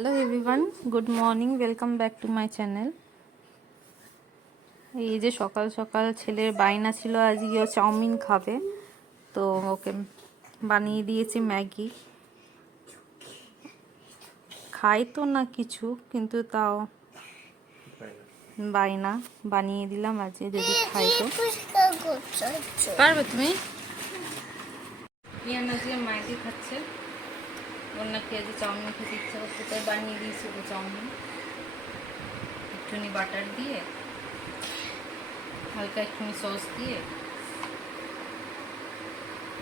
Hello everyone, good morning, welcome back to my channel. এই যে সকাল সকাল ছেলের বায়না ছিল আজকে ও চাউমিন খাবে, তো ওকে বানিয়ে দিয়েছি ম্যাগি। খাই তো না কিছু, কিন্তু তাও বায়না বানিয়ে দিলাম আজকে, যদি খাই তো। পারবে তুমি? ইয়ান আজকে ম্যাগি খাচ্ছে, ওর নাকি আজকে চাউমিন খেতে ইচ্ছা করতে, তাই বানিয়ে দিয়েছি ওকে চাউমিন। একটুখানি বাটার দিয়ে, হালকা একটুখানি সস দিয়ে।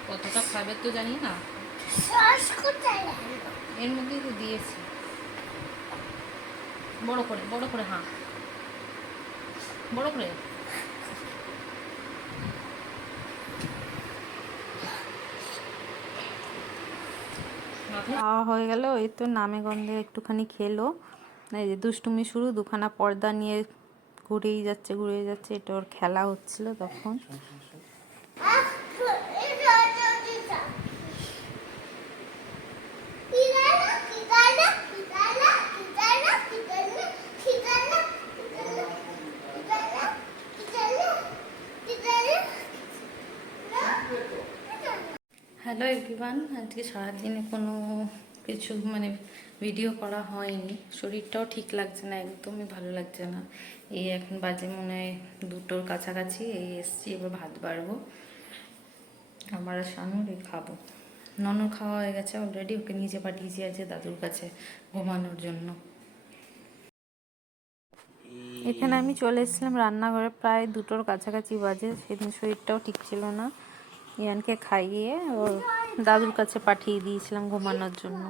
কতটা খাবে তো জানি না, এর মধ্যেই তো দিয়েছি। বড় করে হ্যাঁ, বড় করে। খাওয়া হয়ে গেল, এই তো নামে গন্ধে একটুখানি খেলো। এই যে দুষ্টুমি শুরু, দুখানা পর্দা নিয়ে ঘুরেই যাচ্ছে, এটা ওর খেলা হচ্ছিল তখন। হ্যালো এভরিওয়ান, আজকে সারাদিনে কোনো কিছু ভিডিও করা হয়নি। শরীরটাও ঠিক লাগছে না, একদমই ভালো লাগছে না। এই এখন বাজে মনে হয় 2টোর কাছাকাছি, এই এসছি, এবার ভাত বাড়বো। আমার আর শানুর খাবো। ননর খাওয়া হয়ে গেছে অলরেডি, ওকে নিচে পাঠিয়েছি আছে দাদুর কাছে ঘুমানোর জন্য। এখানে আমি চলে এসেছিলাম রান্নাঘরে, প্রায় 2টোর কাছাকাছি বাজে। সেদিন শরীরটাও ঠিক ছিল না, ইয়ানকে খাইয়ে ওর দাদুর কাছে পাঠিয়ে দিয়েছিলাম ঘুমানোর জন্য।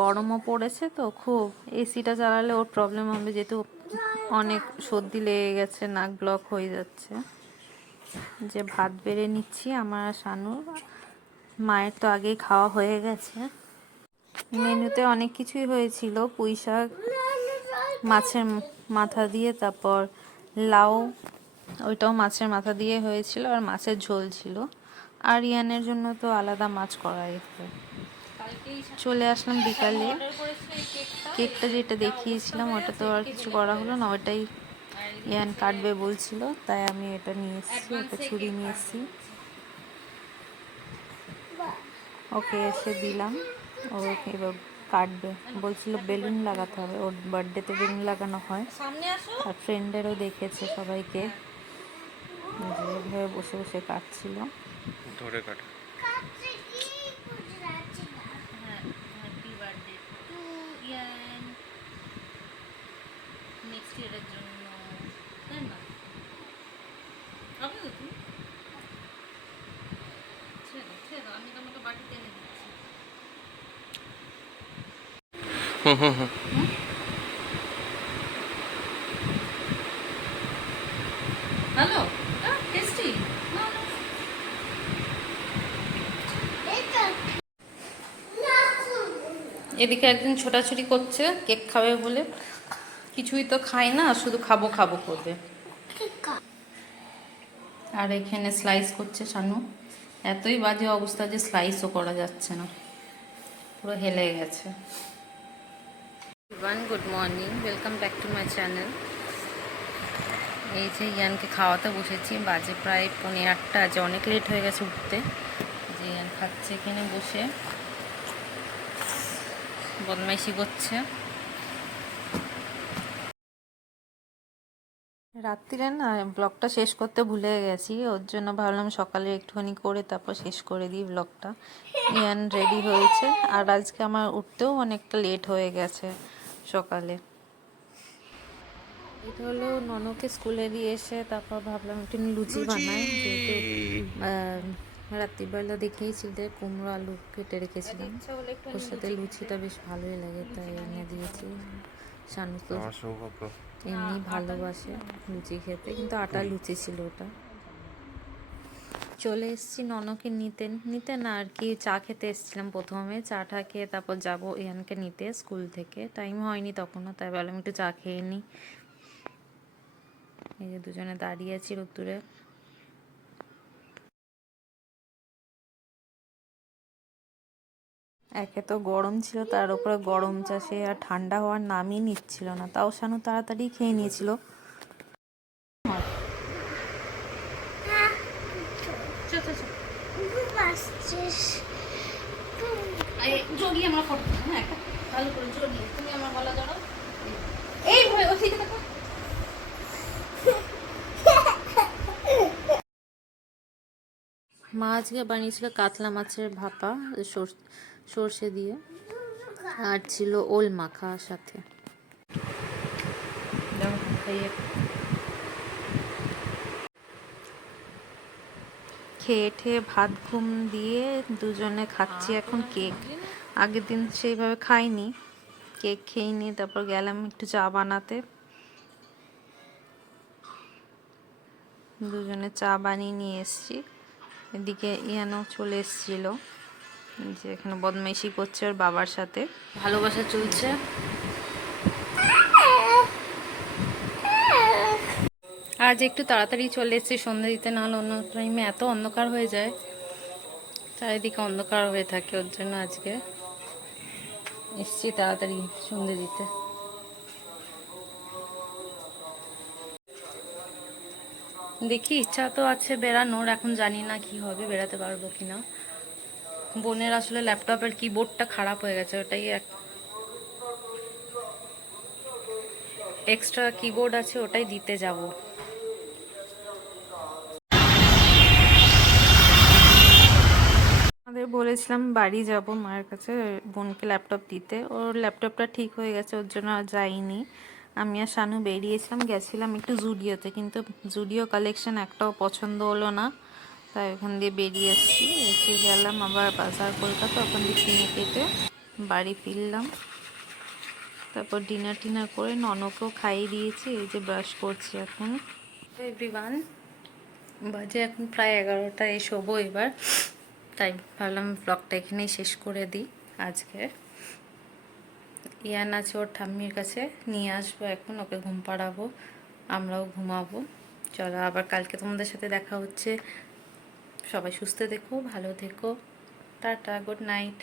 গরমও পড়েছে তো খুব, এসিটা চালালে ওর প্রবলেম হবে, যেহেতু অনেক সর্দি লেগে গেছে, নাক ব্লক হয়ে যাচ্ছে। যে ভাত বেড়ে নিচ্ছি আমার আর শানুর, মায়ের তো আগেই খাওয়া হয়ে গেছে। মেনুতে অনেক কিছুই হয়েছিল, পুঁই শাক, মাছের মাথা দিয়ে, তারপর লাউ, ওইটাও মাছের মাথা দিয়ে হয়েছিল, আর মাছের ঝোল ছিল। আর ইয়ানের জন্য তো আলাদা মাছ করাই হয়। চলে আসলাম বিকালে, কেকটা যেটা দেখিয়েছিলাম ওটা তো আর কিছু করা হলো না, ওটাই ইয়ান কাটবে বলছিল, তাই আমি এটা নিয়ে এসেছি, একটা ছুরি নিয়ে এসেছি। ওকে এসে দিলাম, ওকে এবার কাটবে। বলছিল বেলুন লাগাতে হবে, ওর বার্থডেতে বেলুন লাগানো হয়, আর ফ্রেন্ডেরও দেখেছে সবাইকে, যেভাবে বসে বসে কাটছিল। ধরে কাটা। নেক্সট ইয়ারের জন্য, তাই না? আমি তোমাকে বাটিতে এনে দিচ্ছি। Hello, tasty. এদিকে একদিন ছোটাছুটি করছে কেক খাবে বলে, কিছুই তো খায় না, শুধু খাবো খাবো করবে। আর এখানে স্লাইস করছে শানু, এতই বাজে অবস্থা যে স্লাইসও করা যাচ্ছে না, পুরো হেলে গেছে। Good morning, welcome back to my channel. এই যে ইয়ানকে খাওয়াতে বসেছি, বাজে প্রায় 8:45, আজ অনেক লেট হয়ে গেছে উঠতে। যে ইয়ান খাচ্ছে এখানে বসে, বদমাইশি করছে। রাত্রিরে না ব্লগটা শেষ করতে ভুলে গেছি, ওর জন্য ভাবলাম সকালে একটুখানি করে তারপর শেষ করে দিই ব্লগটা। ইয়ান রেডি হয়েছে, আর আজকে আমার উঠতেও অনেকটা লেট হয়ে গেছে সকালে। এটা হলো ননকে স্কুলে দিয়ে এসে তারপর ভাবলাম একটু লুচি বানাই, যেহেতু রাত্রিবেলা দেখেইছিলে কুমড়ো আলু কেটে রেখেছিলাম, ওর সাথে লুচিটা বেশ ভালোই লাগে, তাই এনে দিয়েছি। শানু তো এমনি ভালোবাসে লুচি খেতে, কিন্তু আটা লুচি ছিল ওটা। চলে এসেছি ননকে নিতে না আর কি, চা খেতে এসেছিলাম প্রথমে, চাটা খেয়ে তারপর যাবো ইয়ানকে নিতে স্কুল থেকে, টাইম হয়নি তখনও, তাই ভাবলাম একটু চা খেয়ে নিই। এই যে দুজনে দাঁড়িয়ে আছি রোদ্দুরে। একে তো গরম ছিল, তার উপরে গরম চা, সে আর ঠান্ডা হওয়ার নামই নিচ্ছিল না। তাও শানু তাড়াতাড়ি খেয়ে নিয়েছিল। জড়িয়ে আমরা ফটো, হ্যাঁ, একটা ভালো করে জড়িয়ে তুমি আমার গলা ধরো, এই ভয় ও ঠিক আছে। মা আজকে বানিয়েছিল কাতলা মাছের ভাপা সর্ষে দিয়ে, আর ছিল ওল মাখা সাথে। খেয়ে ঠেয়ে ভাত ঘুম দিয়ে দুজনে খাচ্ছি এখন কেক। আগের দিন সেইভাবে খাইনি, কেক খেয়ে নিয়ে তারপর গেলাম একটু চা বানাতে। দুজনে চা বানিয়ে নিয়ে এসছি। এদিকে ইয়ানো চলে এসছিল, যে এখানে বদমাইশি করছে ওর বাবার সাথে, ভালোবাসা চলছে। আজ একটু তাড়াতাড়ি চলে এসেছি সন্ধ্যা দিতে, নাহলে অন্য টাইমে এত অন্ধকার হয়ে যায়, চারিদিকে অন্ধকার হয়ে থাকে। ওর জন্য আজকে এসছি তাড়াতাড়ি সন্ধ্যে দিতে। দেখি, ইচ্ছা তো আছে বেরানোর, এখন জানি না কি হবে, বেরাতে পারবো কিনা। বোনের আসলে ল্যাপটপের কিবোর্ডটা খারাপ হয়ে গেছে, ওটাই এক্সট্রা কিবোর্ড আছে, ওটাই দিতে যাব। আমাদের বলেছিলাম বাড়ি যাব মায়ের কাছে বোনকে ল্যাপটপ দিতে, ওর ল্যাপটপটা ঠিক হয়ে গেছে, ওর জন্য আর যাইনি। আমি আর শানু বেরিয়েছিলাম, গেছিলাম একটু জুডিওতে, কিন্তু জুডিও কালেকশন একটাও পছন্দ হলো না, তাই ওখান দিয়ে বেরিয়ে এসেছি। এসে গেলাম আবার বাজার কলকাতা, ওখান দিয়ে কিনে কেটে বাড়ি ফিরলাম। তারপর ডিনার টিনার করে ননকেও খাইয়ে দিয়েছি, এই যে ব্রাশ করছি এখন। এভরিওয়ান, বাজে এখন প্রায় 11টা, শোবো এবার, তাই ভাবলাম ব্লগটা এখানেই শেষ করে দিই আজকে। ইয়ান আছে ওর ঠাম্মির কাছে, নিয়ে আসবো এখন, ওকে ঘুম পাড়াবো, আমরাও ঘুমাবো। চলো আবার কালকে তোমাদের সাথে দেখা হচ্ছে। সবাই সুস্থ থেকো, ভালো থেকো, টাটা, গুড নাইট।